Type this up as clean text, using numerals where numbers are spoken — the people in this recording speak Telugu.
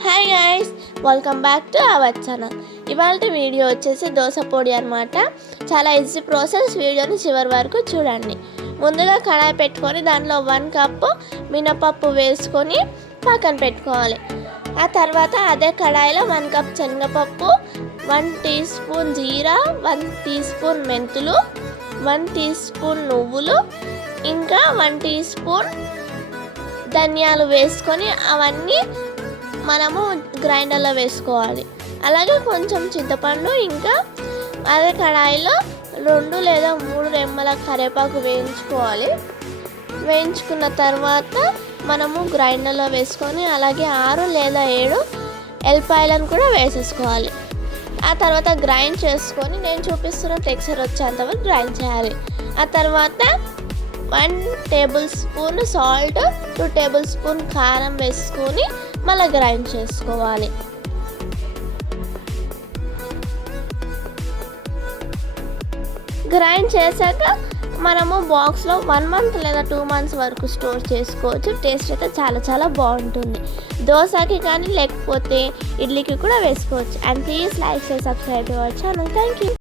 Hi guys, welcome back to our channel. ఇవాళ వీడియో వచ్చేసి దోశ పొడి అనమాట. చాలా ఈజీ ప్రాసెస్. వీడియోని చివరి వరకు చూడండి. ముందుగా కడాయి పెట్టుకొని దాంట్లో 1 కప్పు మినపప్పు వేసుకొని పక్కన పెట్టుకోవాలి. ఆ తర్వాత అదే కడాయిలో 1 కప్ శనగపప్పు, 1 టీ స్పూన్ జీరా, 1 టీ స్పూన్ మెంతులు, 1 టీ స్పూన్ నువ్వులు, ఇంకా 1 టీ స్పూన్ ధనియాలు వేసుకొని అవన్నీ మనము గ్రైండర్లో వేసుకోవాలి. అలాగే కొంచెం చింతపండు, ఇంకా అదే కడాయిలో 2 లేదా 3 రెమ్మల కరివేపాకు వేయించుకోవాలి. వేయించుకున్న తర్వాత మనము గ్రైండర్లో వేసుకొని అలాగే 6 లేదా 7 ఎల్లిపాయలను కూడా వేసేసుకోవాలి. ఆ తర్వాత గ్రైండ్ చేసుకొని నేను చూపిస్తున్న టెక్స్చర్ వచ్చేంతవరకు గ్రైండ్ చేయాలి. ఆ తర్వాత 1 table spoon salt, 2 table spoon కారం వేసుకొని మళ్ళీ గ్రైండ్ చేసుకోవాలి. గ్రైండ్ చేశాక మనము బాక్స్లో 1 మంత్ లేదా 2 మంత్స్ వరకు స్టోర్ చేసుకోవచ్చు. టేస్ట్ అయితే చాలా బాగుంటుంది. దోశకి కానీ లేకపోతే ఇడ్లీకి కూడా వేసుకోవచ్చు. అండ్ ప్లీజ్ లైక్ చేసి subscribe to our channel. Thank you.